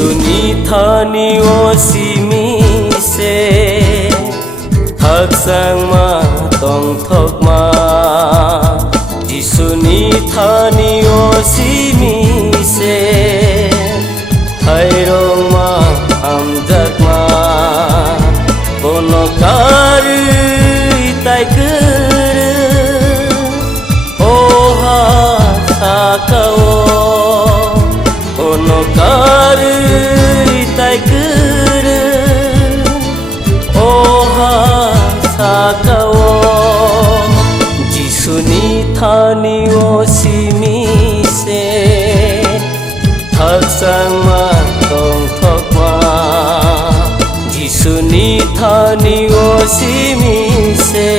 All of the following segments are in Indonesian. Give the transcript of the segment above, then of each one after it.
Suni thani osimi se thak sang ma tong thok ma Jisuni thani osimi se hai rong ma am jak ma kono kar tai ker o ha sakao kono kar tai ker o ha sakao Jisuni thani osimi se thak sang ma tong thok ma Jisuni thani osimi se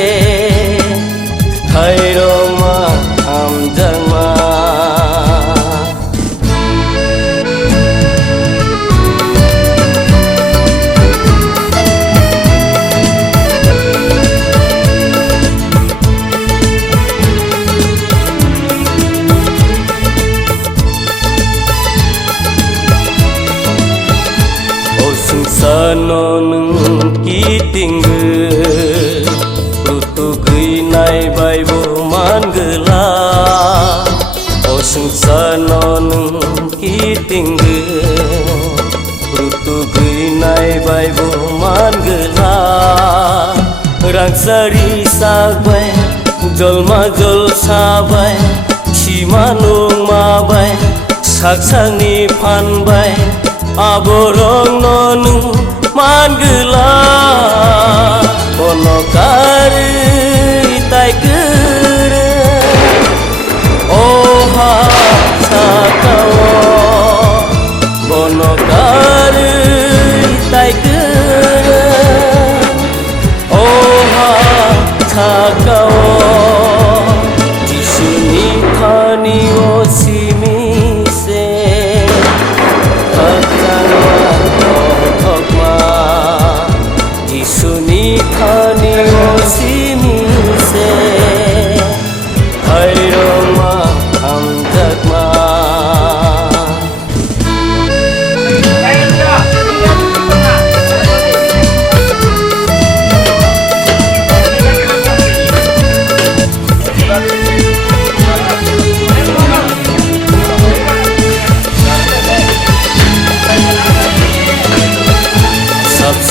hai rong ma am jang ma Sanon kiting rutu gui nai bai bo man gela osung sanon kiting rutu gui nai bai bo man gela rang sari sabai jolma jol sabai simanung mabai saksani phan bai aborong nonu man gela kono kar tai ker o ha sakao kono kar tai ker o ha sakao Jisuni thani osimi se Jisuni thani osimi se hai rong ma am jak ma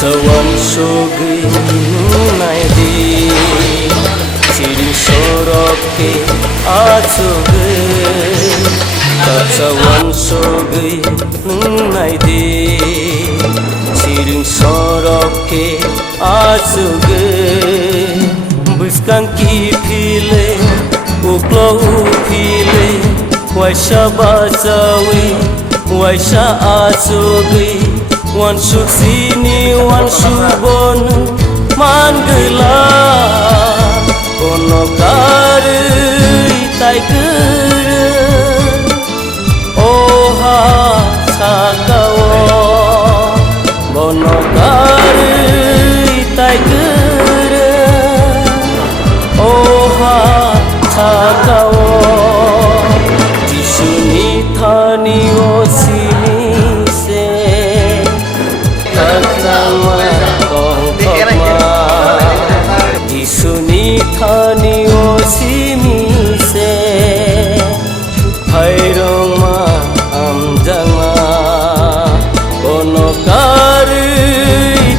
Sawan sogui nai di Ciring sorok ke acuge Sawan sogui nai di Ciring sorok ke acuge Buskang ki phile uklo phile Waisha bacawi waisha acuge wan suk sini wan subon man gela kono kar tai ker o ha sakao kono kar tai ker o ha sakao Jisuni thani osimi se Jisuni thani osimi se hai rong ma am jang ma kono kar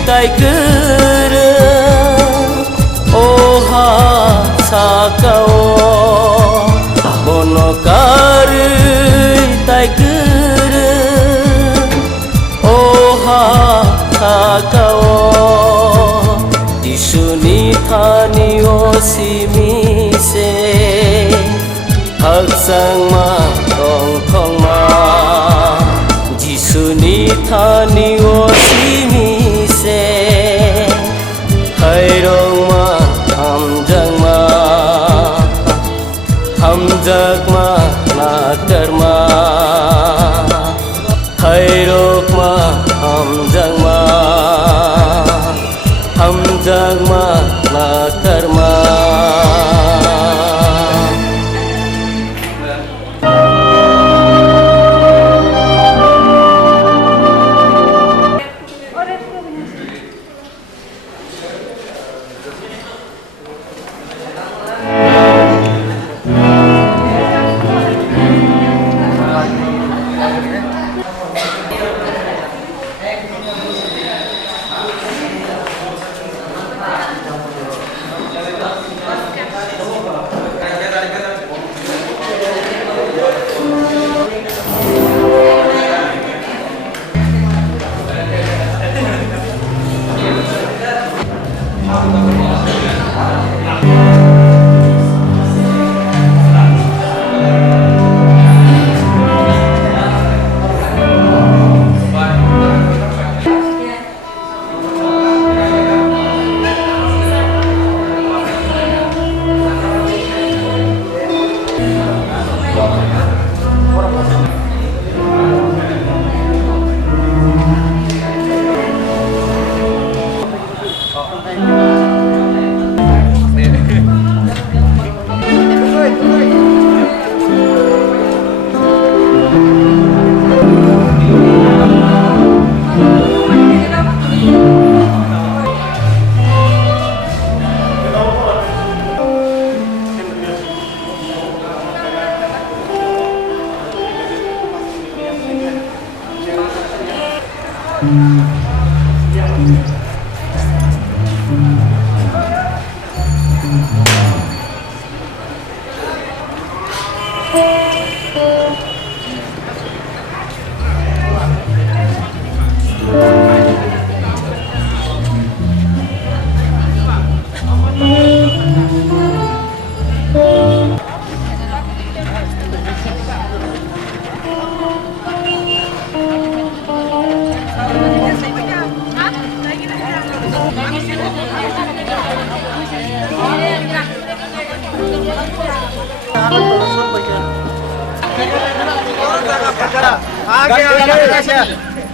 tai ker o ha sakao kono kar tai ker o ha sakao Jisuni thani osimi se thak sang ma tong thong ma Jisuni thani osimi se hai rong ma am jang ma jagma na karma khairok ma ham jagma na karma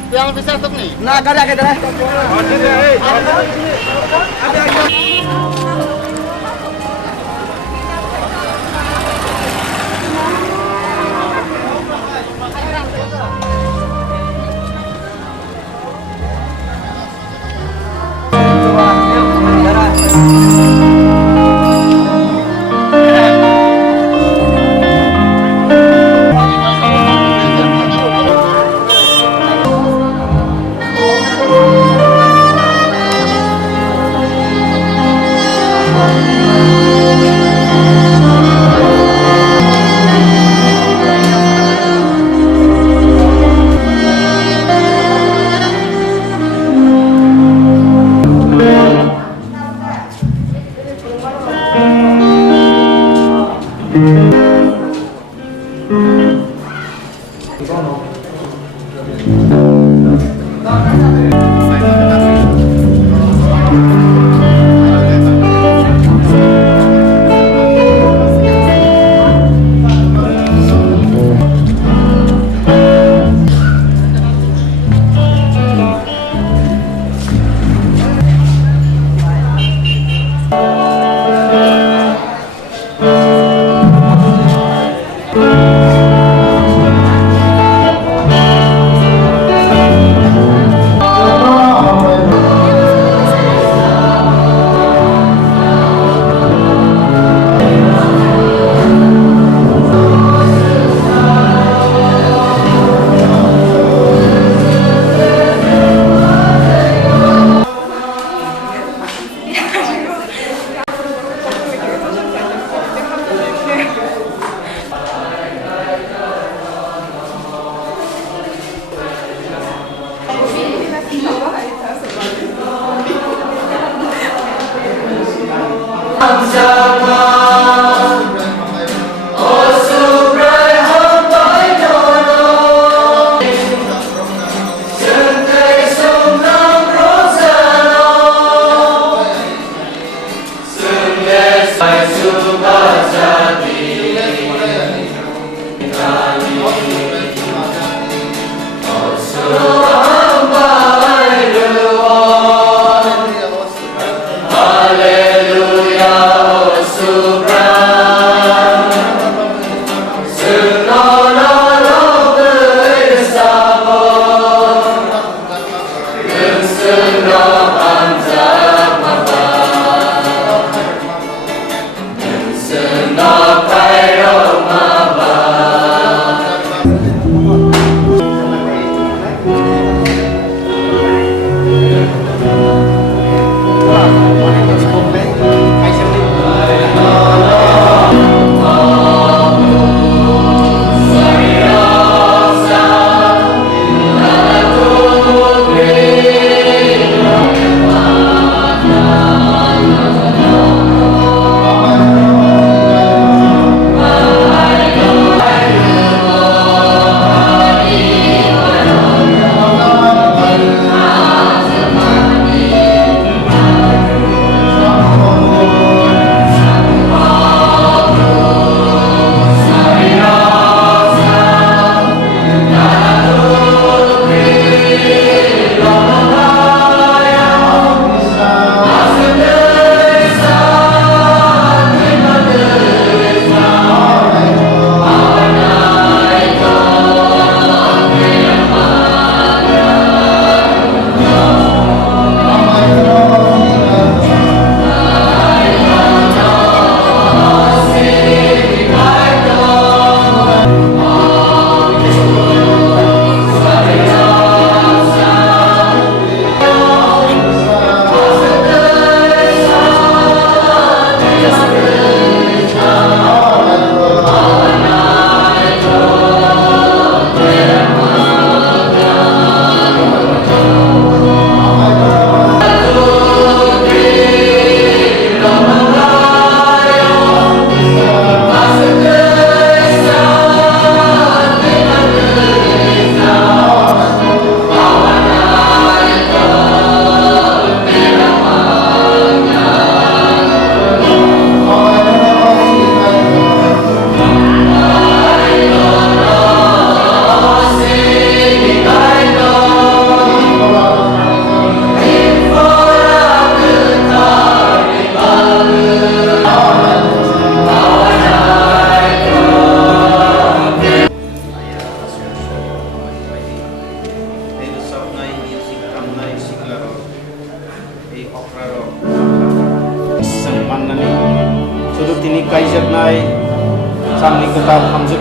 Yang bisa tuh nih. Nah, kada kada.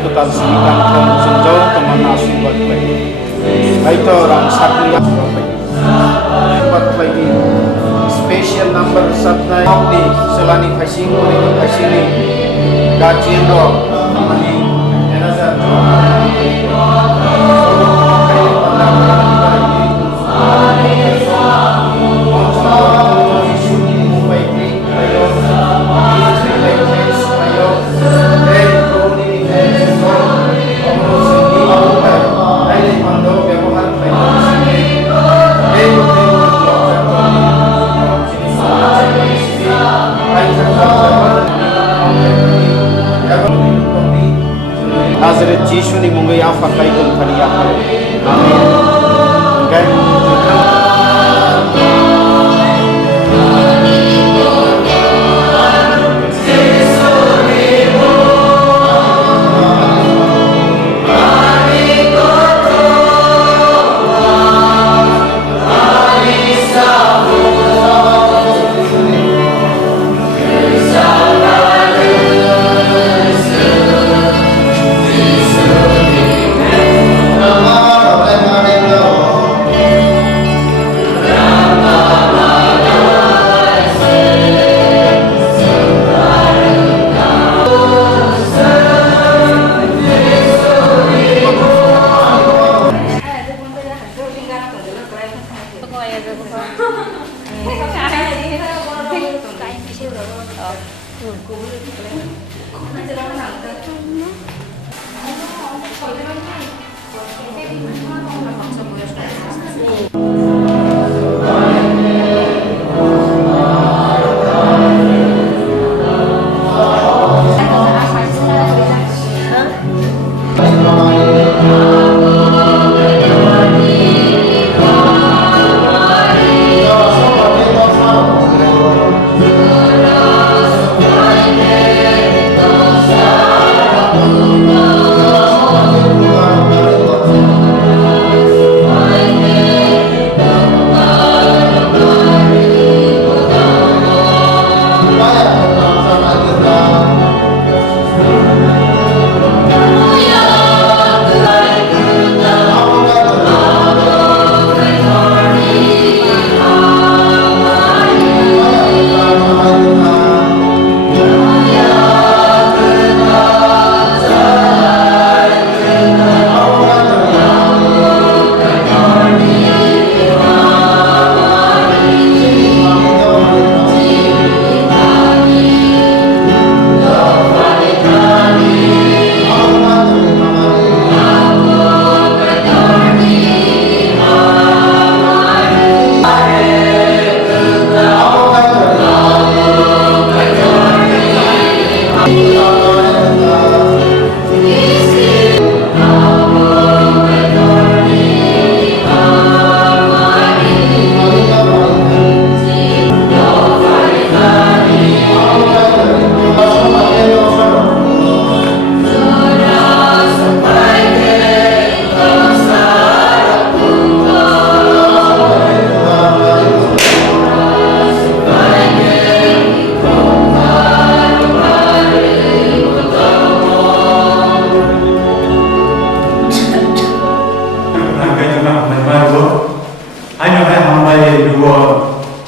total sinikan kong senjau teman asibat lagi. Itu orang sakti buat lagi special number satna di selani passing ini passing ini gajian dong mani jenazah Hazrat Jishu ni mungai apa kaitan kali apa? Amin. Kan?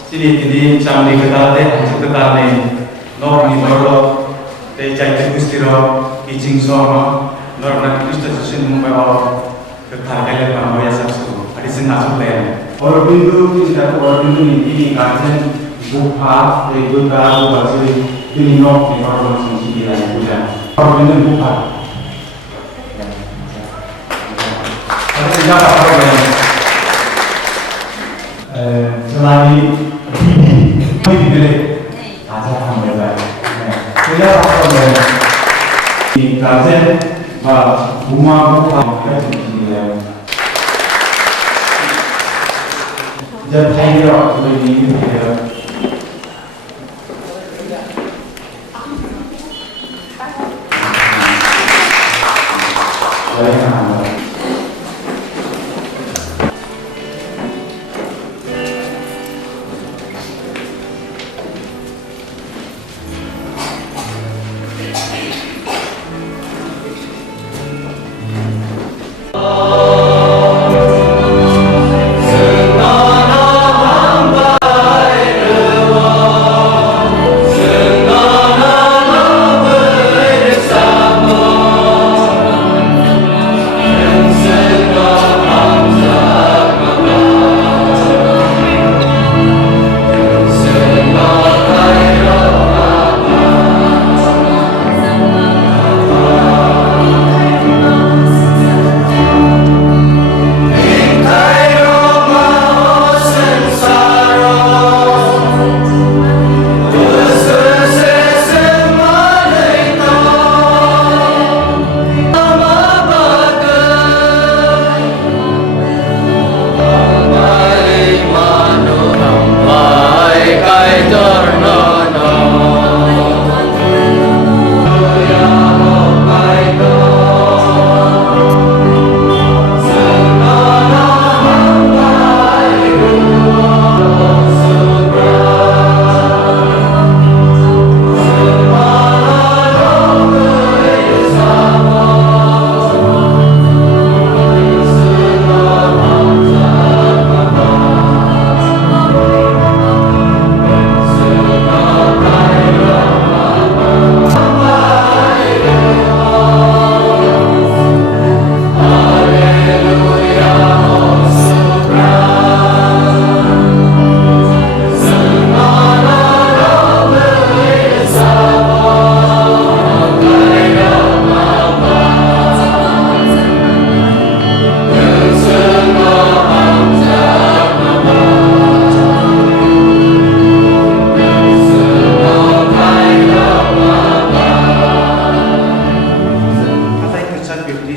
Sini sambil ketate, ketane, nor ni noro, te jai gustiro, ijing sono, nor nak Kristus susun membawa ketate le pamaya sabsu, adi sengaja len. Orang bindu kita orang bindu ini kajen buka, itu tahu bahasa ini nok ni orang masih dia bukan. Orang bindu buka. Ada siapa orang yang selain ini aja hamil saya akan di kajian rumah buka jadi saya sudah ini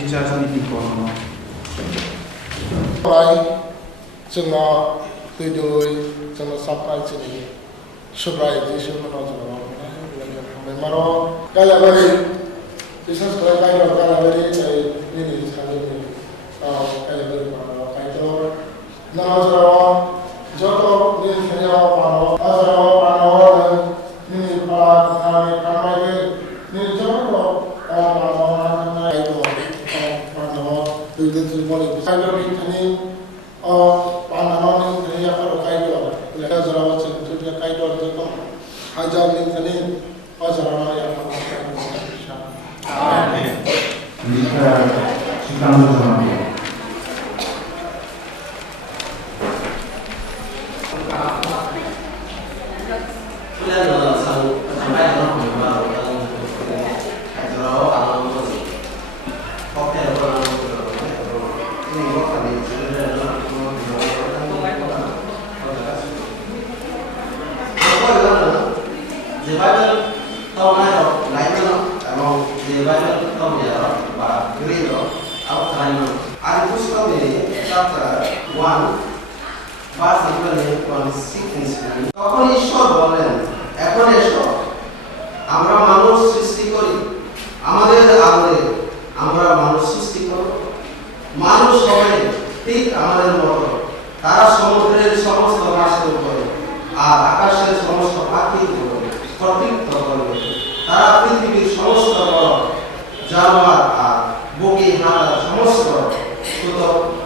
Jesus meeting Right, chúng tôi đôi chúng sắp lại chỉ sắp lại thì sắp nó rồi mình mà nó cái là vậy thì sắp tới cái đó cái là vậy thì như thế này cái là vậy mà nó cái đó nó rồi cho tôi như thế nào mà nó như là cái như cho nó cái đó từ từ từ mọi người sai lầm như thế này panahon ini akan kaidor, lepas zaman itu kaidor itu hajar ini ajaran yang akan Amin. Jika kita bersama তখন ঈশ্বর বলেন এখন এসো আমরা মানুষ সৃষ্টি করি আমাদের আদরে আমরা মানুষ সৃষ্টি করব মানুষ হবে ঠিক আমাদের মতো তারা সমুদ্রের সমস্ত মাছের উপরে আর আকাশের সমস্ত পাখির উপরে কর্তৃত্ব করবে তারা পৃথিবীর সমস্ত বড় জানোয়ার আর বগি হাঁটার সমস্ত ছোট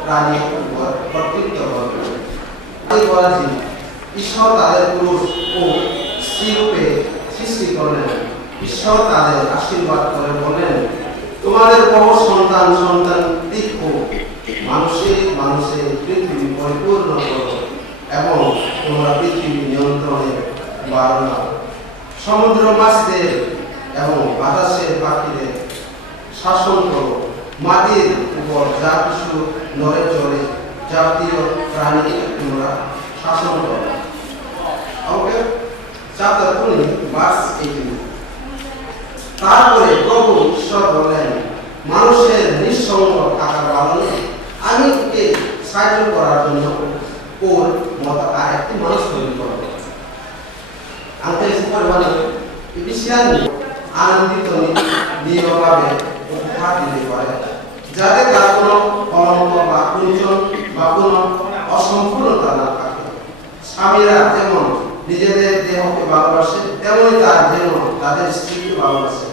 প্রাণীর উপর কর্তৃত্ব করবে ঈশ্বর তাদের পুরুষ ও স্ত্রী রূপে সৃষ্টি করলেন ঈশ্বর তাদের আশীর্বাদ করে বললেন তোমাদের বহু সন্তান সন্তানদিক হোক মানুষে পৃথিবী পরিপূর্ণ করো এবং তোমরা পৃথিবী নিয়ন্ত্রণে বাড়ানো সমুদ্র মাছদের এবং বাতাসের পাখিদের শাসন করো মাটির উপর যা কিছু নড়ে চড়ে জাতীয় প্রাণী তোমরা শাসন করো। Okay, chapter 20, verse 18. তারপরে প্রভু ঈশ্বর বললেন মানুষের নিঃসঙ্গ থাকার কারণে আমি ওকে সাহায্য করার জন্য ওর মতো আর একটি মানুষ তৈরি করব আনতে পরিমাণে বিশাল আনন্দিত নিরভাবে উপহার দিতে পারে যাতে তার কোনো কলঙ্ক বা কুঞ্চন বা কোনো অসম্পূর্ণতা না থাকে স্বামীরা যেমন নিজেদের দেহকে ভালোবাসে তেমনি তার যেন তাদের স্ত্রীকে ভালোবাসে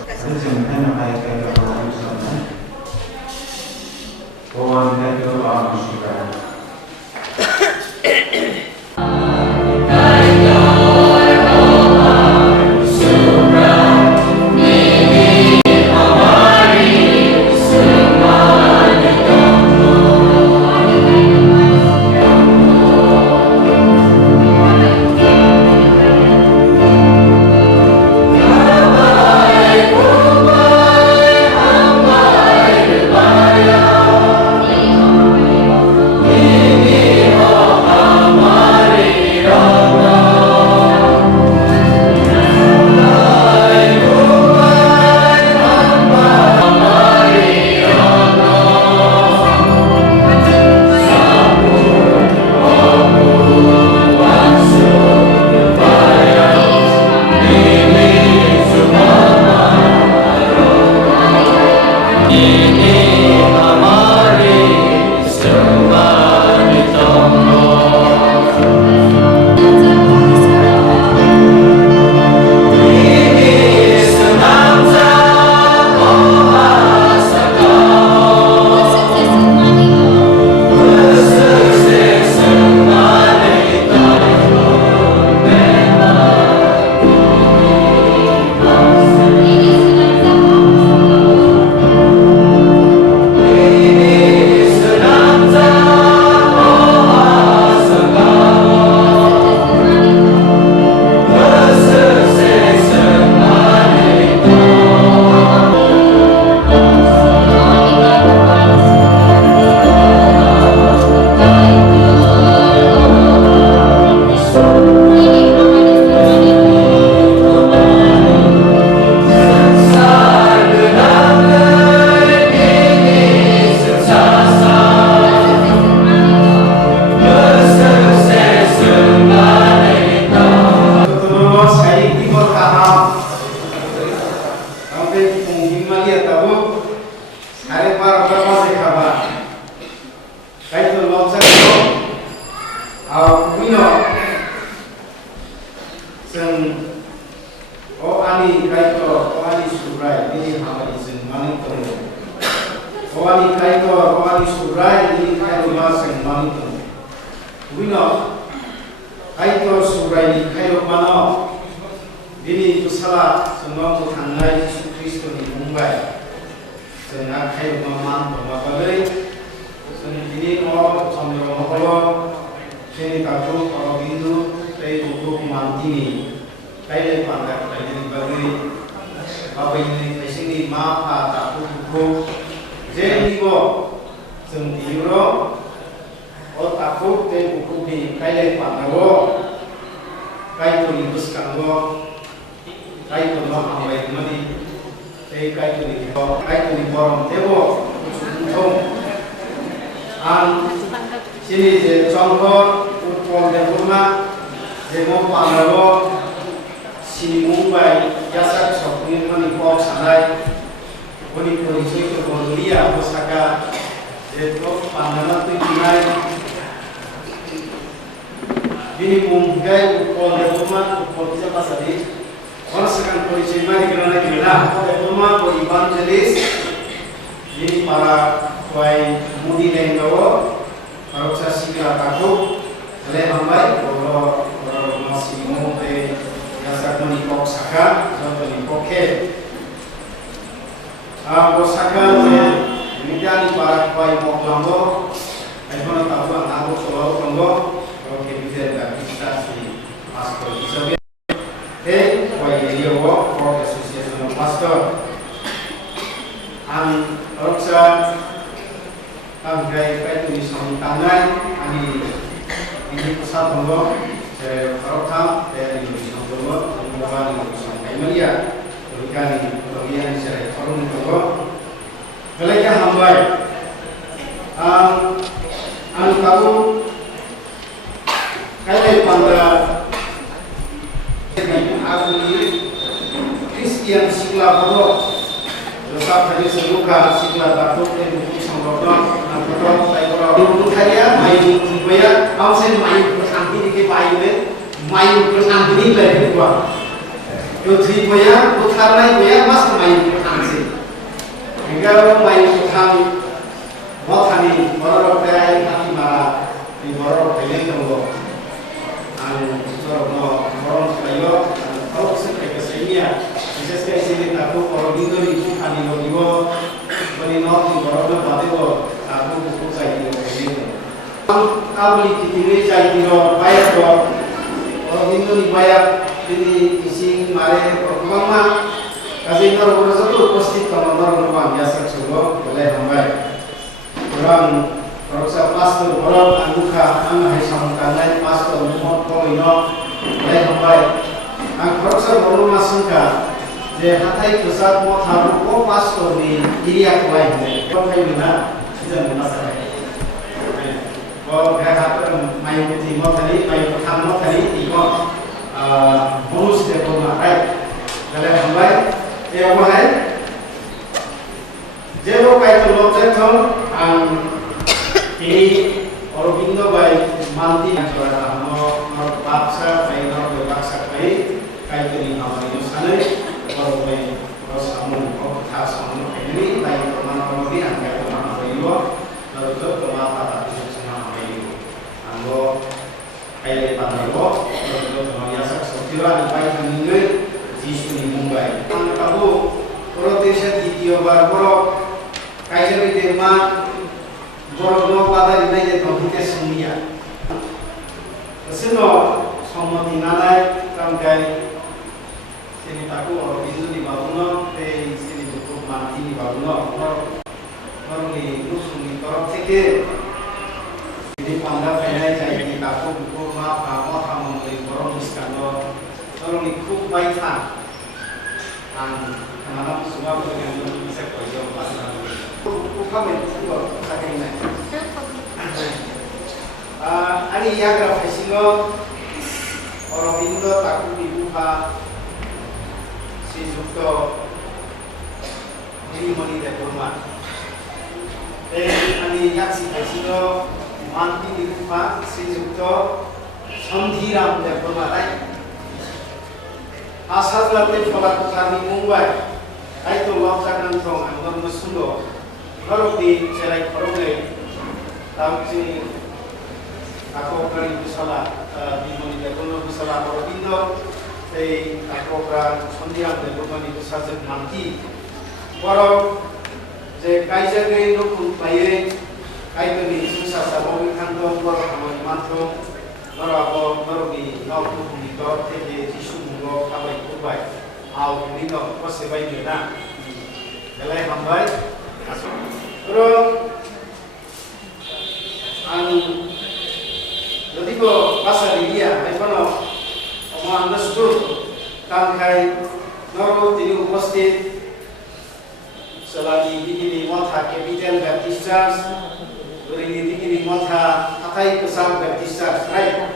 Bawani kaito, bawani surai di kaito maseng manitu. Wino, kaito surai di kaito mano. Dini kusala semua kutangai Yesus Kristus di Mumbai. Sehingga kaito maman bermakalai. Sehingga dini orang sambil mengolah. Sini kato orang Hindu, saya buku mantini. Kaito pandai kaito bagi. Apa ini sini maaf tak buku. Jadi ko, sendiri otakku te buku di kailai pandago, kaito ibuskan go, kaito no ambai mani, te kaito di borong tebo, untung, an sini je contoh utpon de rumah, je mo pandago, sini Mumbai, jasa shopping mani pop sanai. Oni polisi itu Mongolia, Osaka, itu pandangan tu dimai. Bini Mumbai, Upol rumah, Upol siapa tadi? Orang sekarang polisi mana kena, rumah, Upol evangelis. Bini para kuai mudi lenggawo, para usaha sikap takut, oleh Mumbai, orang masih Mumbai, jasa menipok Osaka, jasa menipok ke. Osaka demikian para kuai moklambo, ayah tahu anak selalu konggo, kalau kita tidak bisa si pastor bisa. Kuai dia wo, kuai asosiasi pastor. Orangsa, anggai kuai tu disambung tangan, ini pusat konggo, saya orangsa, saya di disambung konggo, kemudian di disambung Maria. Berikan bagian saya turun ke bawah. Kalau hambai, anu tahu kalau pada aku ini Kristian sikla bodoh, lesap tadi seluka sikla takut dan buku sambodong, anu tahu saya orang dulu kaya main kumpaya, kau sen main bersanti di kepayu, main bersanti lagi dua. Yudhi punya, putarnai punya, mas main putansi. Hingga main putan, motani, borok day, tapi malah di borok day tunggu. Anu borok selayo, kalau sampai ke sini ya, bisa sekali sini takut kalau itu di putan di logo, beri not di borok berarti bo, takut buku saya di sini. Kalau di sini saya di bayar bo, kalau itu dibayar. Jadi isi mare perkembangan kasih orang satu pasti orang biasa semua boleh hambai orang pastor orang anduka angai samkan lain pastor mohon koino boleh hambai orang masukkan je hatai pusat mau tahu ko pastor di iriak lain ko kai mana sudah masalah ko gaya main putih mau tadi main pertama mau tadi iko bonus de forma baik dalam hambai yang mana jero kaitu lobster tong ini orang Indo baik manti yang juara no baksa baik no baksa baik kaitu ini hambai itu sana orang baik terus amun orang khas amun ini baik teman-teman ini angkat teman hambai itu lalu itu teman apa itu semua hambai itu anggo kayak pandai lo Kira baik meninggal Yesus di Mumbai. Kamu proteksi di Tiobar Borok, kaisar di Denmark, Borok no pada ini jadi kita semua. Kesino sama tinalai kamkai sini taku orang itu di Baruno, sini buku mati di Baruno, orang di musuh di Borok sekir. Jadi pandai penai jadi kita buku maaf kamu kamu beli Borok miskano. Tolong ikut baik kenapa semua bagian bisa kerja pasal kami semua saking ini. Ani yang grafisino orang Indo takut dibuka si Jukto ini moni de rumah. Ani yang si grafisino manti dibuka si Jukto samdiram de rumah lain. Asal lalu kalau kami Mumbai, itu lobster nantong anggur musulo, norokni selai khorongei tamchi akokran bisala bimoni dekono bisala Aurobindo ei akokran sondiam debomani bisajak manti borok je kaijagei nukun paye kaitoni susa samogi khandong borok hamani manthong norabo norokni nokni dor থেকে যিশু mungo kabai kubai au nino kosebai bena elai hambai ro ang যদি ko bahasa dia ai kono omo understood tangkai noro tini upasthit selagi dikini motha capital baptist church berini dikini motha Hathai Kesang Baptist Church right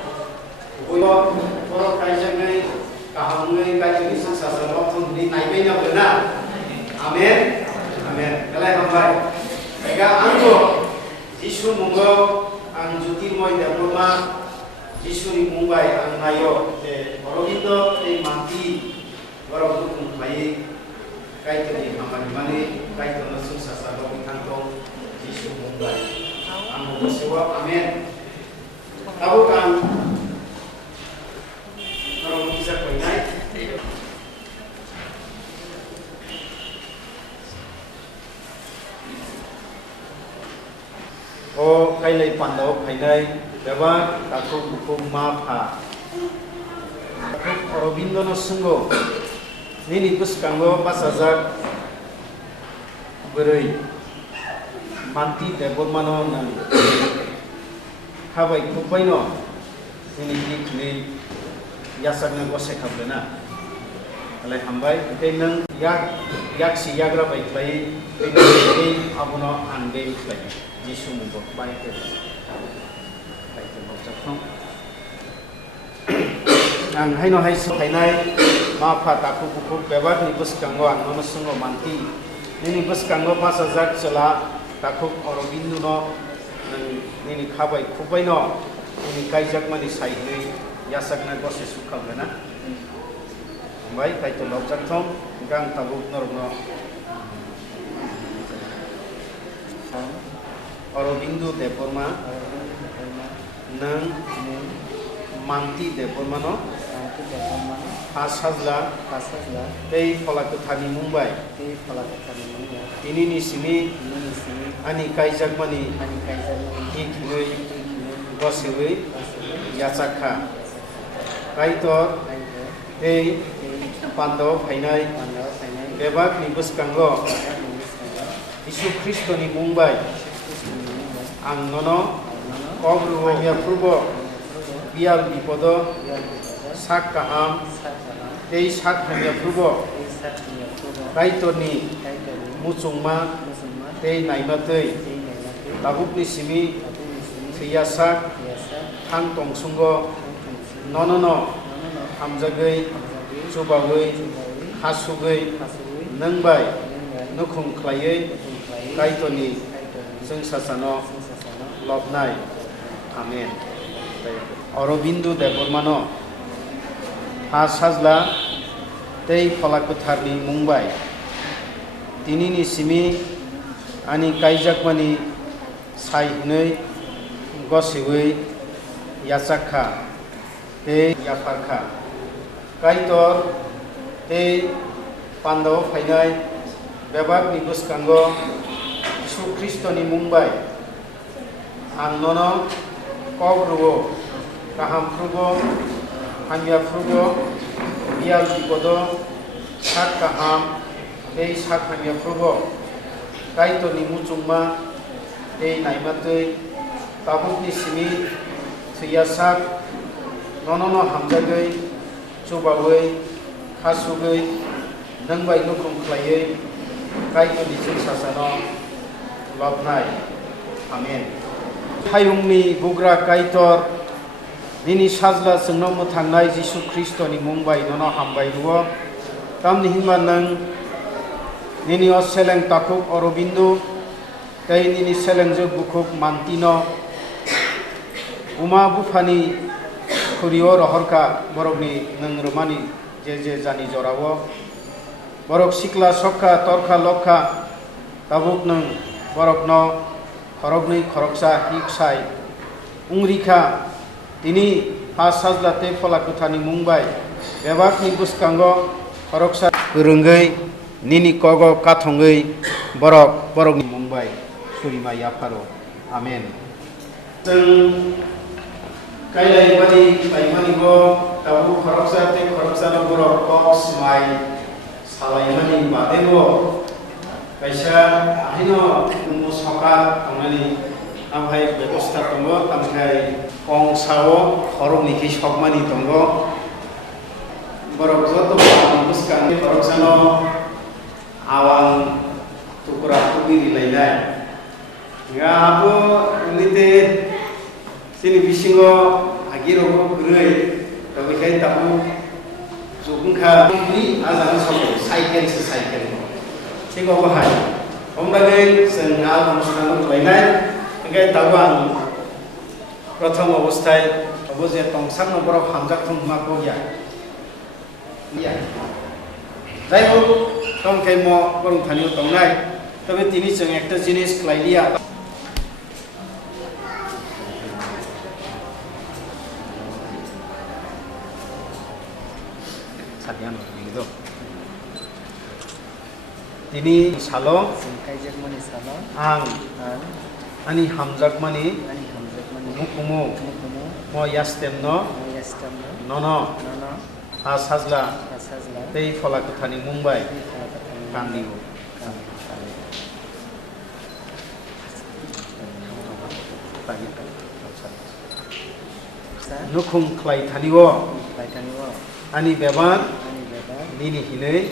Ulo poro kaijangai kahamngai kaijangi suksa waktu ni naibenya benar amin amin kalai hambai ega angko Jisu mungo ang Jutirmoy Diploma Jisu ni Mumbai ang nayo te Aurobindo te manti borok dukung baik kaitoni hamani mani kaitoni suksa sabawi kantong Jisu Mumbai ang bersewa amin tabukan orang bisa koinai o kailai pandau kainai beba takuk hukum mapha takuk Aurobindo no sunggo nini buskanggo pasajak berai manti debormano nang habai kupaino nini dikni yasak nang gosek hablena alai hambai te nang yak si yagra bai klai te nang abono ande klai Jisu mungo bai te mojak ang haino hai so hainai ma pha taku buku bebat ni buskanggo ang no sungo manti nini buskanggo pasajak cela takuk Aurobindo no nini khabai kubai no nini kaijak mani saihne yasak na gose sukha bena bai kai to lobjak thong gang tabuk norno Aurobindo deporma nang manti deporma no Pasazla tei Palakuthani Mumbai ini ni sini ani kaijak mani ikhnui gosewei yachakha kaitor tei pandau phainai bebak ni buskanggo Jisu Kristo ni Mumbai ang nono kobruo ya purbo bial bipodo sak kaham tei sak hamya purbo kaitorni muchungma tei naimatei tabukni simi thiyasak thang tongsungo nonono hamjagei chubawei hasugei nangbai nukhung khlaiei kaitorni जों सासानो लबनाय आमेन Aurobindo debormano ha sajla tei Palakuthani Mumbai tinini simi ani kaijakmani sainei gosewei yachakha tei yaparkha kaitor tei pandau phainai bebak ni buskango Jisu Kristo ni Mumbai ang nono kobruo kaham frugo hamya frugo bial bipodo sak kaham tei sak hamya frugo kaito ni muchungma tei naimatei tabuk ni simi thiyasak nonono hamjagei chubawei hasugei nangbai nukhum khlaiei kaito ni jing sasano lobnai amen hayungni bugra kaitor nini sajla sengno muthangnai Jisu Kristo ni Mumbai nono hambai ruo tamni hinma nang nini o seleng takuk Aurobindo tei nini seleng jog bukuk mantino uma bufani kurio rohorka borokni nang romani je jani jorawo borok sikla sokka torka lokka tabuk nang borokno khoroknui khoroksa hiksai ungrika tini ha sajlate pholakuthani mungbai bebakni buskango khoroksa kurungai nini kogo kathongai borokni mungbai surima yaparo amen जों kailai mani go tabu khoroksa no borok kok smai salai mani badego kaisa ahino mu sokat tangani amhai bebosta tongo amhai kong sao khorokni ki sokmani tongo borok joto buskan khoroksa no awang tukura tubiri lainai nga apo nite sini bisingo agiro gurui tapi kai tabu jukungkha ni azan soke cycle sing bahai ombagai seng al musnanu lainai ngai taban pratham obosthai oboje tongsang no borok hamjak thungma ko ya যাইহোক tongkai mo borong thaniu tongnai তবে তিনি जों একটা জিনিস ক্লাইলিয়া তিনি salo ang ani hamjakmani mukumu mo yastemno nono ha sajla tei pholakuthani mumbai kandiu nukhum khlai thaniwo ani beban nini hinei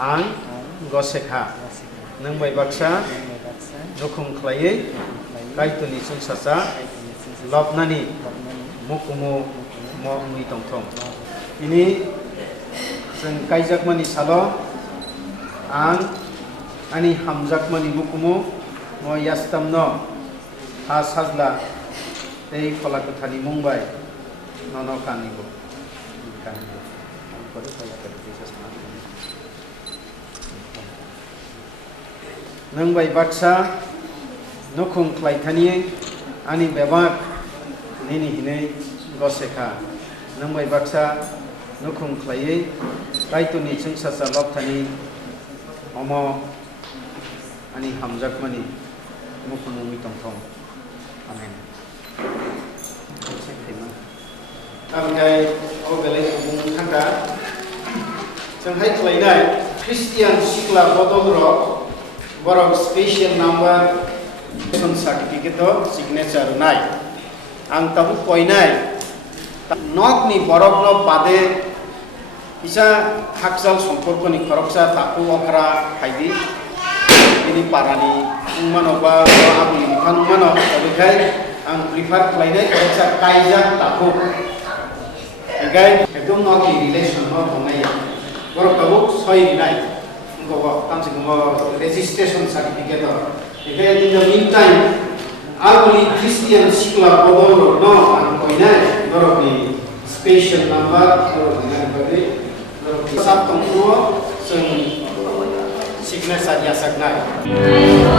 ang gosekha nang bai baksa nukhum khlai kaituni sungsacha lopnani mukumu mo mui tongthong ini जों kajakmani salo ang ani hamjakmani mukumu mo yastamno ha sajla tei pholakuthani mungbai nono kanibo nang bai baksa nukhum khlaithani ani bebak nini hinei gosekha nang bai baksa nukhum khlai kaituni sungsacha lopthani omo ani hamjakmani mukhumumi tongthong amen amgai obelai bung thangka जोंहाय खालायनाय ख्रिस्टियान सिक्ला बदलरो borok special number certificate signature नाय आं ताबु कोइनाय नकनि बरकनो बादे इसा हाकजाल सम्पर्कनि खरकसा थाखु अखरा फायदि इनि पारानि उमानबा आबुनि बिफान उमानो बेखाय आं प्रिफार खालायनाय खरकसा कायजा थाखु बेखाय एकदम नकनि रिलेसन हो दंनाय borok tabu soi nai ngogo tamsi ngo registration certificate because in the meantime already Christian sikla bodoro no an koinai borok ni special number borok ni bade borok sab tongro sing signature ya saknai Big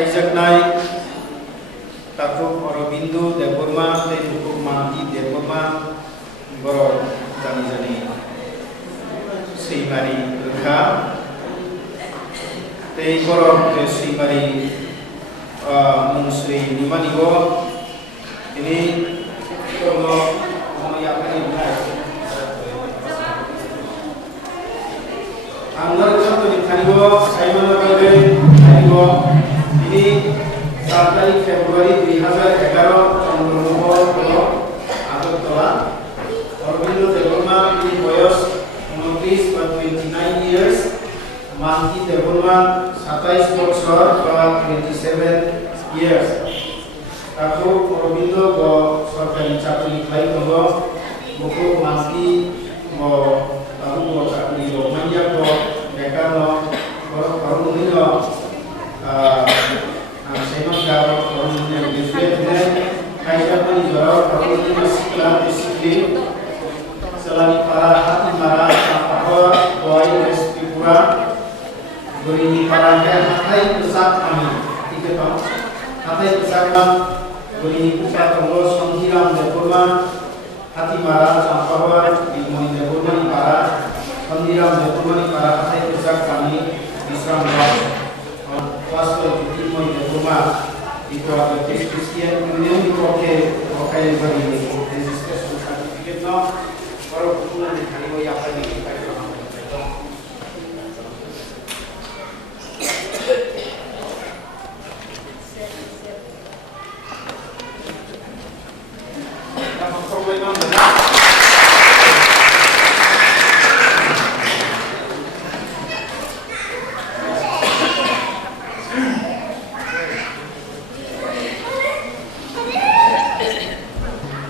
सायजागनाय ताकु अरबिन्दु देबबर्मा तै बुकु मांति देबबर्मा बर' जानि सैमारि रोखा तै बर' सैमारि मुंस्रि निमानिगो ini kalau mau yang ini anggar itu di Kanigo, saya menurutkan Kanigo ini 4 Februari 2011 tahun 2020 atau telah Orbindo Development ini boyos mengotis 29 years Manti Development 27 boxer 27 years aku Orbindo go sorkari chakri khai go buku Manti go aku go chakri go manja go bekar no baru ini go semak karo baru ini graduate ne kaisa pani jora baru ini sekolah disiplin selagi para hati marah apa doai Tripura beri para hatai besar kami tiga tahun hatai besar beri pusat pengurus Songhiram Deborma hati marah sampahwa di Moni Deborma di para Songhiram Deborma di para hatai besar kami Islam Waspo di Moni Deborma itu ada Kristian kemudian di Kokai beri ini resistance certificate no baru pulang di Kaliwo yang tadi kita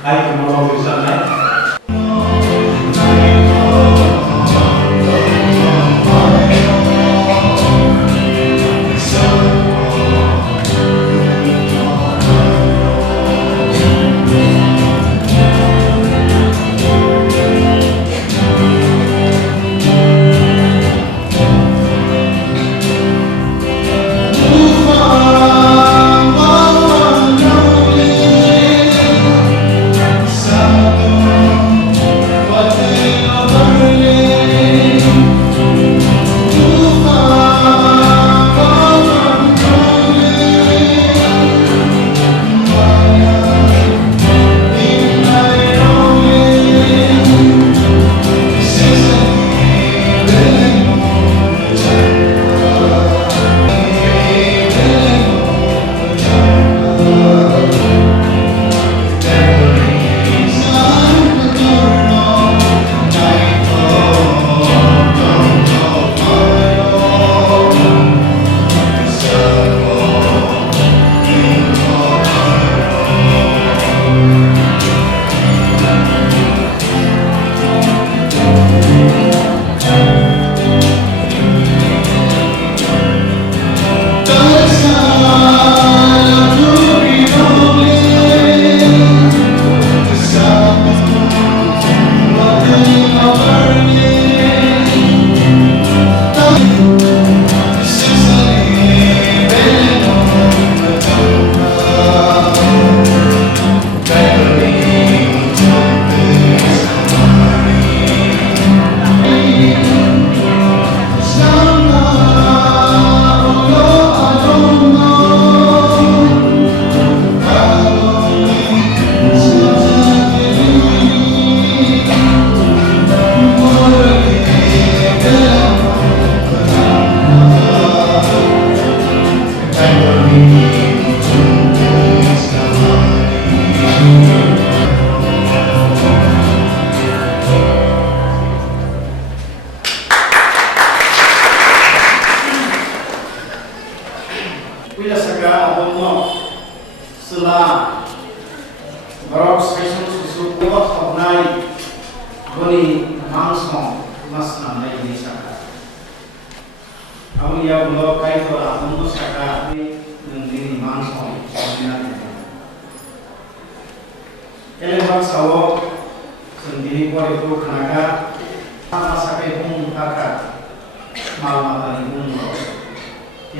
Hai, kemana bisa naik?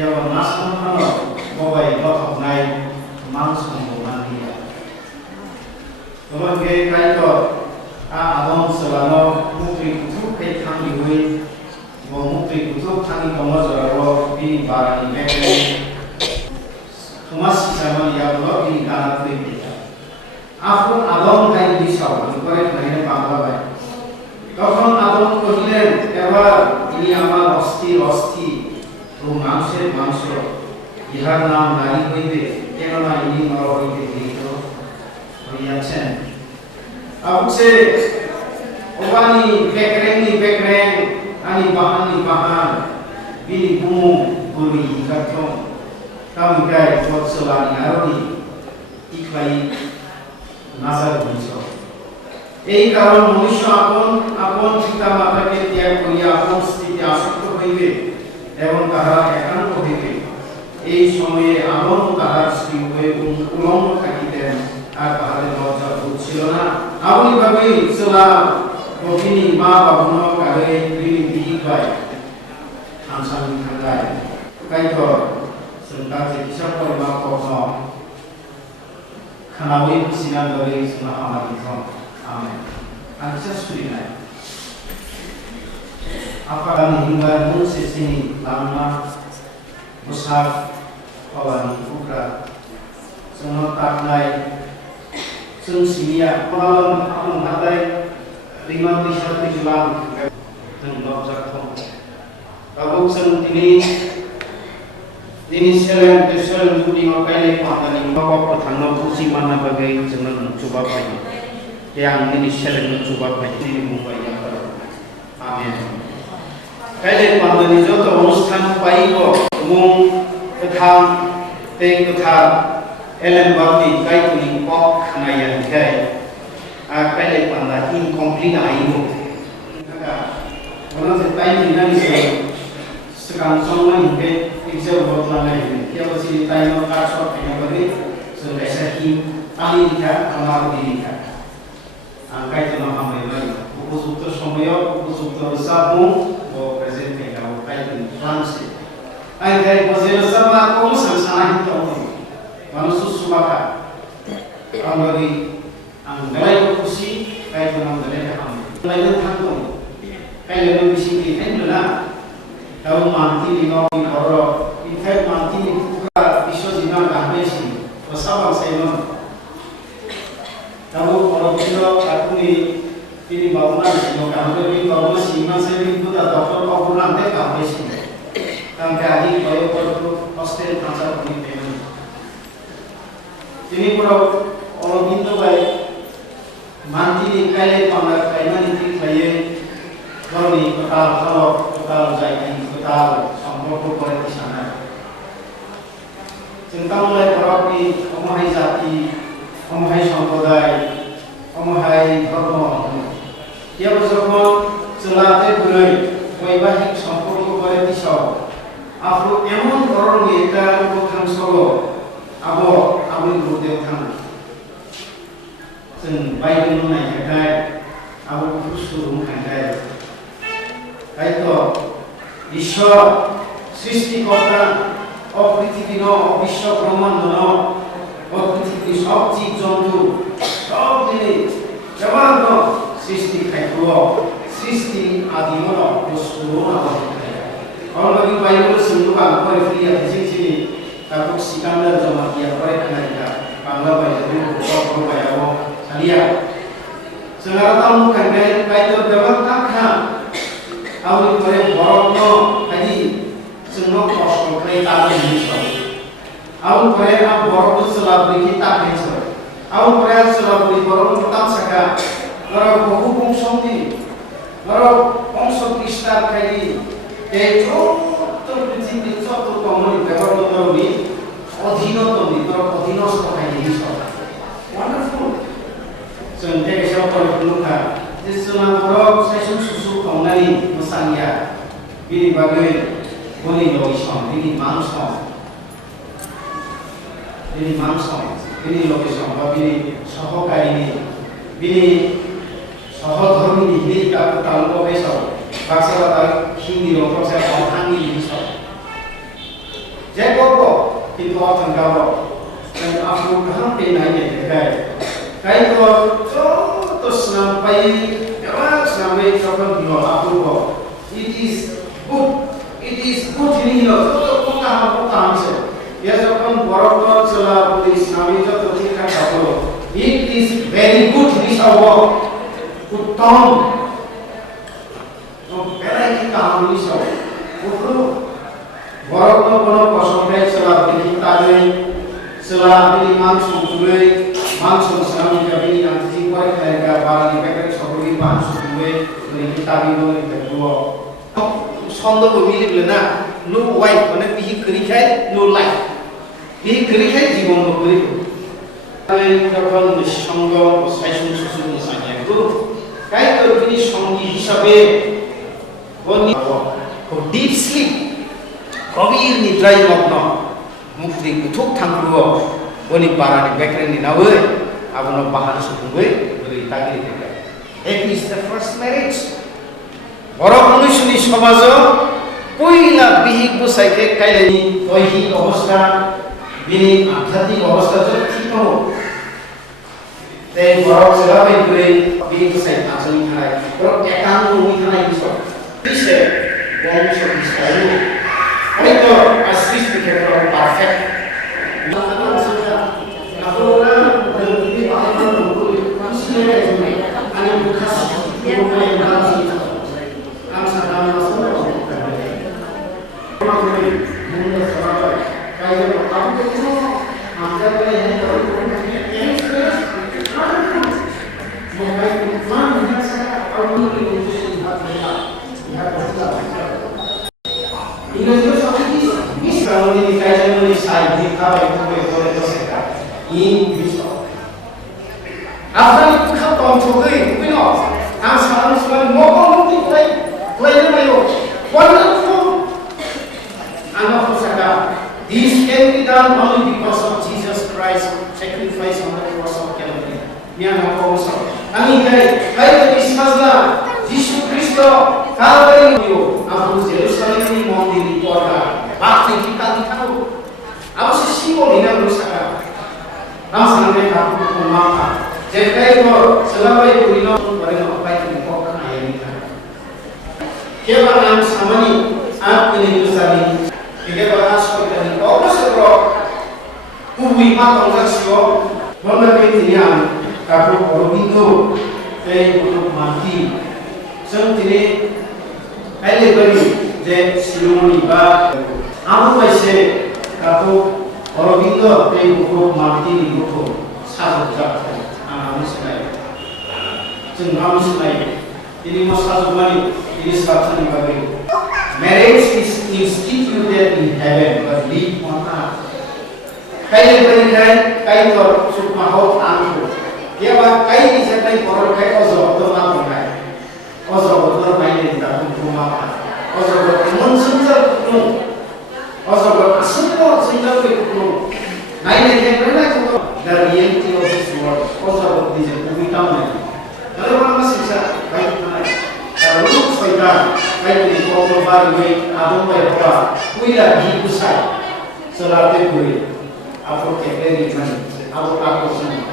Yang masuk Thomas Simon Yablo ini kalah kita. Aku Adam kain disau, korek nanya Bangladesh. Tখন আদম কহিলেন এবার ইনি আমার অস্থি ও মাংসের মাংস ইহার নাম নারী হইবে কেননা ইনি নর হইতে গৃহীত হইয়াছেন abukse obani bekreng ani bahan bini bumu buri ikathong kami gai bot selani aroni iklai nazar bunso এই কারণ মনুষ্য আপন পিতা মাতাকে ত্যাগ করিয়া আপন স্থিতিতে আসক্ত হইবে এবং তাহারা একান্ত হইবে এই সময়ে আদম তাহার স্ত্রী হয়ে উলঙ্গ থাকিতেন আর তাহাদের লজ্জা বোধ ছিল না আপনি ভাবে চলা বকিনি মা বাবন কারে বিনি বিহি পায় সাংসারিক থাকায় কাইতো সন্তানকে কিসব করে মা কখনো খানাবই সিনা ধরে শোনা আমাদের Amin. Bisa sudah. Apakah hingga pun sesini lama besar kawan ukra semua taknai sungsia malam aku hadai 5 Julang dan bangsa kaum. Kabuk seng ini selain kesal budi makai pandani bapak pertama pusi mana bagai jeneng coba pagi. Yang ini selain coba baca ini mumbai yang baru. Amin. Kalian pandani jodoh অনুষ্ঠান পাইব mung ketam ketah elem bakti kai kuni kok kanayan kai. Kalian pandani incomplete aimu. Kalau sepai ini nasi sekarang semua ini bisa buat lagi. Dia masih tanya kasut yang beri sudah sahih kali dia amal diri. Angkai itu nama mereka. Upuzukto somyo, upuzukto sabu, bo presente kau kai itu Francis. Angkai pozero sama kamu sama itu. Manusia subaka. Angkai angkai kusi kai itu nama mereka kami. Lain tanggung. Kai lebih bising itu lah. Kau mati di kau di orang. Infak mati di buka pisau di mana kahve sih. Bersama saya. Kamu kalau kita aku ini bangunan sih, kamu ini kalau masih masih itu tak dokter kau pulang deh kamu sih. Kamu kaji kalau perlu hostel transfer ini. Ini kalau orang itu baik, mandi di kali panggil kali nanti kali kalau di total jadi total sambung korek di sana. Tentang mulai orang di omahai jati omahai সম্প্রদায় omahai ধর্ম dia যখন চলাতে ঘুরে বৈবাহিক সম্পর্ক করে দিছ আপনি এমন ধরনের এটা প্রথম সলো আপনি গুরুদেব থান जों বাইরে নাইখাय আবু সুরুম খায় তাইতো ঈশ্বর সৃষ্টিকর্তা অপৃথিবী ন বিশ্ব ব্রহ্মাণ্ড ন অপৃথিবী সব জীব জন্তু সব জিনিস যেমন সৃষ্টি খাইব সৃষ্টি আদি মন বস্তু অলরেডি বাইবেল সিন্ধুকা করে ফিরিয়া দিয়েছি তারপর সিকান্দার জমা দিয়া করে খাইটা বাংলা বাইবেল বড় বাইবো সালিয়া সেনারা তামু খাইবে বাইবেল ব্যবহার থাকা আউলি করে বড় হাজি जोंनो कष्ट करे ताले निसो आउ करे आ बरक सलाबरि कि ताकेछ आउ करे सलाबरि बरक ताम सका नर बहु बंशनि नर बंश विस्तार खाइदि ए तो पृथ्वी चत कमनि व्यवहार नरनि अधीनतनि नर अधीनस्थ खाइदि निसो वन्डरफुल जों देशआव फरायफुलुखा जे जोंना बरक साइसुं सुसु खावनानि मोसानिया बिनि बागै Boni location, ini mansong, ini location, tapi sahaja ini sahaja ini kita tahu besok, bahasa kita Hindi lokal saya orang ini besok. Jadi apa? Kita akan kau dan aku kaham penanya kayak itu terus sampai kapan dulu aku it is good ini loh, itu kok tahu sih? Ya, sekarang borok ইসলামী যত শিক্ষা থাকলো it is very good হিসাব উত্তম ভ্যারাইটি কাহানি হিসাব পুরো বড় কোনো কষ্টে সেবা দেখি তাদের সেবা দিলি মাংস তুলে মাংস সামনে যাবে নাকি করে খায়গা বাড়ি বেকারি সকলেই মাংস তুলে দেখি তাবি বলে দেখবো সন্দেহ মিলিবলে না নো ওয়াইফ মানে বিহি করি খায় নো লাইফ বিহি করি খায় জীবন করি আমি যখন সঙ্গ সাইসুন সুসুন সাইয়া গুরু কাই তো তিনি সঙ্গী হিসাবে বনি ডিপ স্লিপ গভীর নিদ্রায় মগ্ন মুক্তি গুথুক থাঙ্গুও বনি বারানি বেকারি নাওয়ে আবনো বাহানা সুকুবে বলি তাগিরি থেকে it is the first marriage বড় মনুষ্যনি সমাজ পয়লা বিহিক বসাইতে কাইলেনি দৈহিক অবস্থা বিনি আধ্যাত্মিক অবস্থা যদি ঠিক হবো তাই বড় সেভাবে করে বিহিক বসাই আচরণ খায় বড় একান্ত মুই খানায় বিষয় দিছে বংশ বিষয় হয়তো আসিস থেকে বড় perfect This can be done only because of Jesus Christ's sacrifice on the cross of Calvary. Mian ako sa. Ani kay bismasla Jisu Kristo Calvary yo ang Jerusalem ni mondir ni porta. Bakit kita dikano? Ako si simbol ina rusaka. Ang sanay ako kumaka. Jekai ko salabay ko ino pareho kapay ni porta ayan ita. Kaya ang samani at pinigusani Tiga bahas kita ni kau sebro, kuwi matang jasio, mana ketian, kapu korobito, untuk mati. Sentini, ele beri, je silumoni ba, amu baise, kapu korobito, untuk mati ni buku, satu jam, amu selai, cengamu selai. Ini masalah mani, ini satu ni bagi. Marriage is instituted in heaven but live on earth. Kaya berikan kaya tor sukmahot angku. Dia bang kaya bisa kaya kotor kaya ozo otor mana kaya. Ozo otor main di dalam rumah. Ozo otor mensenjal kuno. Ozo otor semua senjal kuno. Naik naik kerana itu the reality of this world. Ozo otor di dalam hitam ni. Kalau orang masih bisa baik mana. Kalau lu soikan kaya di bawah bari abang berapa, kuila hibusai, selate kui, apa kebiri mana, apa aku sini,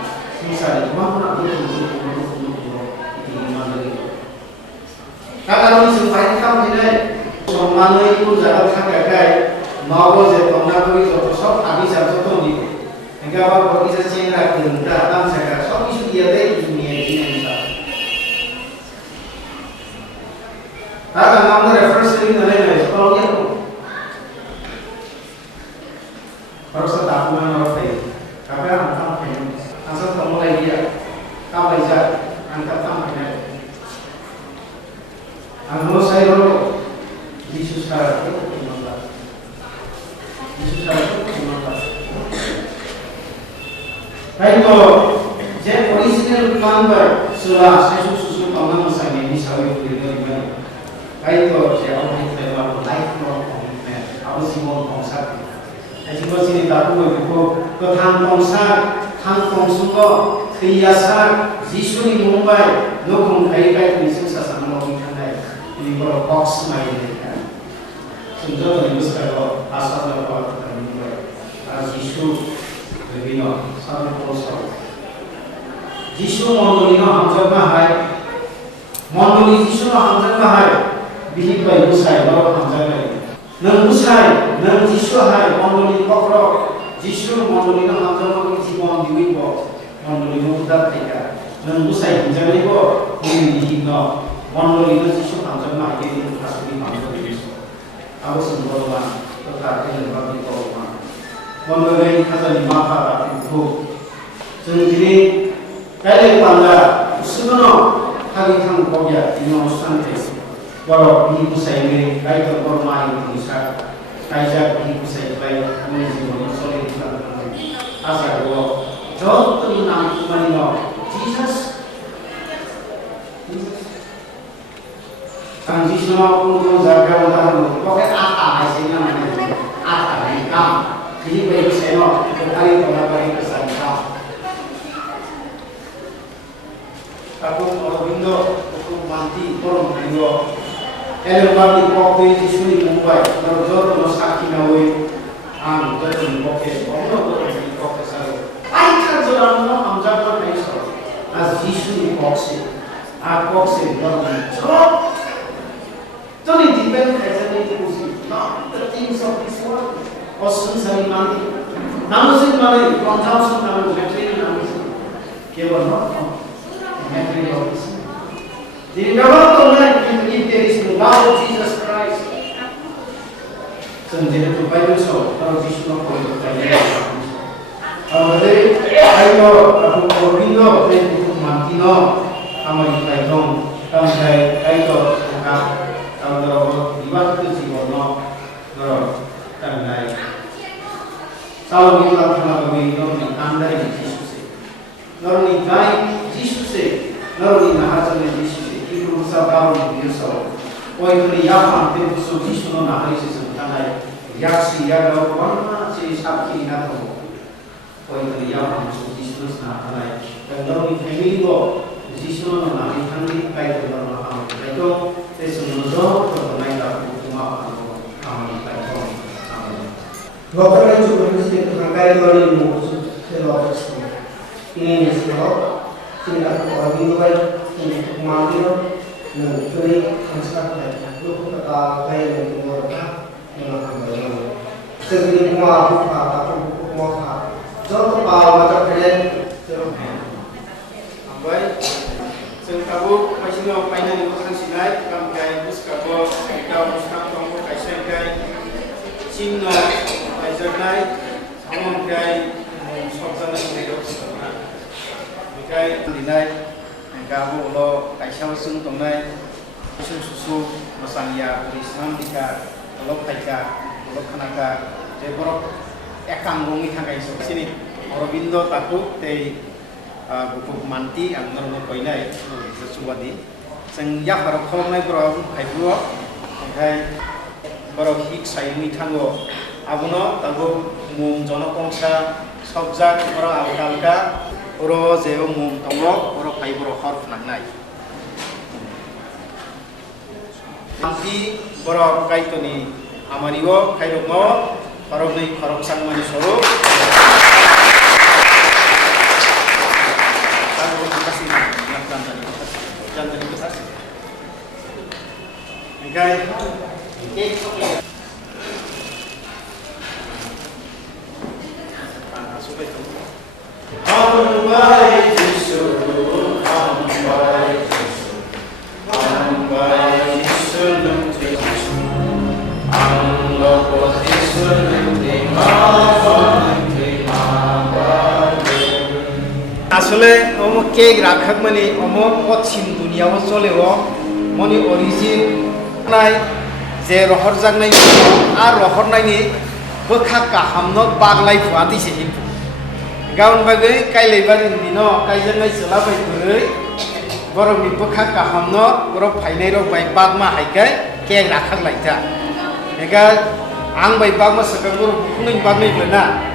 misalnya, mana nak itu ini mana itu. Kalau ni sampai kamu ni, semua itu jangan sampai kaya, mau je pernah beri jodoh, sok habis habis tu ni. Enggak apa bagi sesuatu yang tidak datang saya, sok isu dia deh dunia ini. Akan kamu referensi ini nilai kalau dia tu harus tetap mengenal faith. Tapi orang tak faith, asal mulai dia, kamu baca angkat tangan. Anu saya dulu Yesus saya itu gimana? Yesus saya itu gimana? Baik tu, jadi original number sudah saya susun tangan saya ini saya beri dia. Itu saya orang yang terlalu lifelong commitment. Aku simbol bangsa. Simbol sini tak boleh buku ketang bangsa, tang bangsa, hiasan, Yesus di Mumbai, nukung kaya di susah sama orang yang ini kalau box main ni kan. Sudah terus kalau asal kalau kita Mumbai, Yesus lebih no, sama bangsa. Yesus mondolino hamzat mahai, mondoli Yesus hamzat mahai. Bihi bayi usai bawa hamzah lagi. Nang usai, nang Yesus hai, mondoli kokrok, Yesus mondoli nang hamzah diwibo mondoli no udat thaika nang busai hinjalibo ni hino mondoli no jisu hamjak ma ide ni asuli hamjak abo sumbolwa tata kene babi ko ma mondoli khazani ma kha ba bu जों दिनै रायलाय पांगा सुगनो हागि थां बगिया दिनो सानते बरो बि बुसाइले रायतो बरमाइ दिसा कायजा बि बुसाइलाय मुनि जीवन सले खालामनानै आसा गो जत नाम कुमानिनो जीसस आं जीसुनाव कुनु जागायाव दानो पके आथा आइसेना माने आथा नि काम बिनि बायदि सेनो आरि तला बारि केसान काम Aku Aurobindo, aku Manti, Korom Bindo, Elembati Poke Jisuni Mumbai, Terjor Nosaki Nawe, Ang Jadun Poke, Ono Poke Sari. Aikan Zoran no Amjadon Aiso, as Jisuni Poke, Poke Dormi. Don't it depend as a native, not the things of this world. Or Sunsari Manti, Namusin Mali, 1,000 Namu, Metri Namusin, Kewa not. The Navajo if there is no love of Jesus Christ. Sendiri tu Bible so, kalau Yesus nak kau bertanya. Jadi, ayo aku Aurobindo, dan aku Mantino, kami kaitong, kami kaito sekarang, kalau diwaktu tu jiwono, kalau kami kalau kita nak kami orang anda ini Yesus, orang ini baik Yesus, orang ini nahasan Yesus. Sababu biasa, orang ini yang hampir suci sunnah hari sesuatu yaksi ya kalau mana si sakti nato, orang ini yang hampir suci sunnah hari dan orang ini family go suci sunnah hari hari kait dengan orang itu sesuatu terkait dengan cuma kami kait orang. Dokter itu berisi terkait dengan musuh terlalu ini sebab tidak orang ini baik untuk mengambil Nuri konstruksi itu kata kayak mengeluarkan mengambil. Sebelum mengambil atau mengambil, jauh kepala macam kalian jauh. Baik, sengkabu masih mau final itu kan sinai, kami kayak muskabu, kita muskab kamu kayak kayak Cina, Israel, kamu kayak Soksana Negeri Soksana, kayak dinai. Gabu lo kaisau sung tongnai susu masangya Islam dika lo kaika lo kanaka je borok ekang gongi thangai so sini Aurobindo taku te buku Manti ang norno koinai sesuwadi sing yak borok khomnai borok kaibuo kai borok hik saimi thango abuno tabu mum jono kongsa sobjak borok awalka oro jeo mum tongo oro kai boro horf nangnai Manti boro kai toni amariwo kai rokno korok nei korok sangmani soro aku kasih nakran tadi jangan kasih enggak supaya Hambai Yesu, Hambai Yesu, Hambai Yesu nanti, Angkot Yesu nanti nanti Asale, omo cake rakhak mani, omo potsim dunia wo sole wo, moni origin nai, je rohor jag nai, ar rohor nai ni, bekak kahamnot baglai fuati sih. Gaun bagai kai lebar dino kai jangai selabai turai borok ni bekak kahamno borok fainai rok bai bagma haikai kek rakhak laita ega ang bai bagma sakang borok bukuning bagmai blena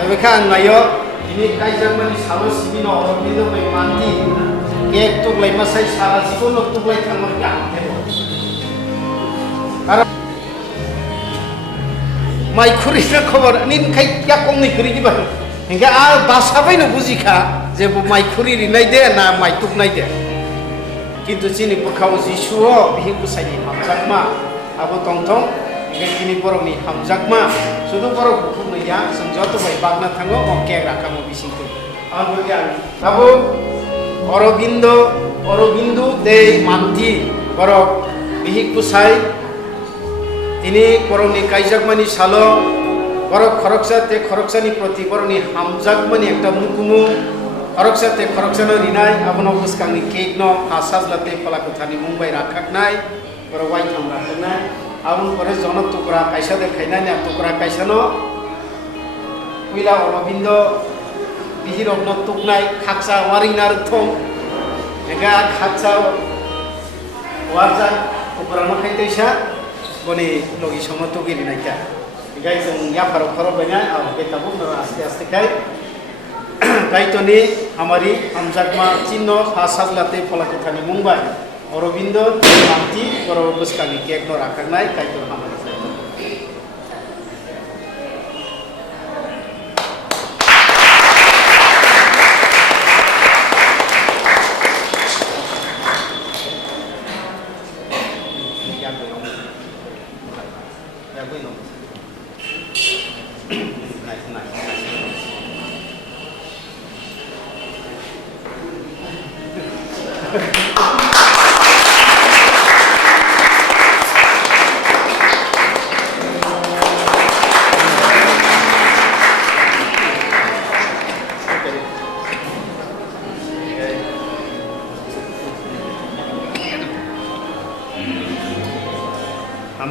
tapi kan nayo ini kai jangai salo sibino orang itu bai Manti kek tuk lai masai salah sikono tuk lai kamar ka karena mai khuri na khabar nin kai ya kong ni kuri jiba hingga bahasa apa ini buzika, jadi mai kuri rinai deh, na mai tuk nai deh. Kintu sini pekau Yesus, bihin busai hamzak ma, aku tong kini borokni hamjakma sudu borok hukum ya senjoto bai bagna thango okke rakamo bisingku anggoyan tabu Aurobindo de Manti borok bihik pusai ini borokni kaijakmani salo borok khoroksani proti borokni hamjakmani ekta mukumu khoroksate khoroksano rinai abono buskangni cake no asajlate palakuthani Mumbai rakhaknai borok wai tham rakhaknai abon pore jono tukra kaisa dekhainai na tukra kaisa no puila Aurobindo bihirokno tuknai khaksa warinar thong ega khaksa warja ukurano khaitaisa boni logi somoto giri naika ega jong ya paro khoro bena ab betabu no aste aste kai kaitoni hamari hamjakma chinno phasajlate polakuthani Mumbai Aurobindo Manti boro buskani cake no rakhaknai kaiton hamari saito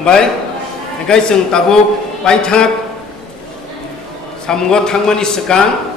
Ambai, negai seng tabuk paithak samgo thangmani sekang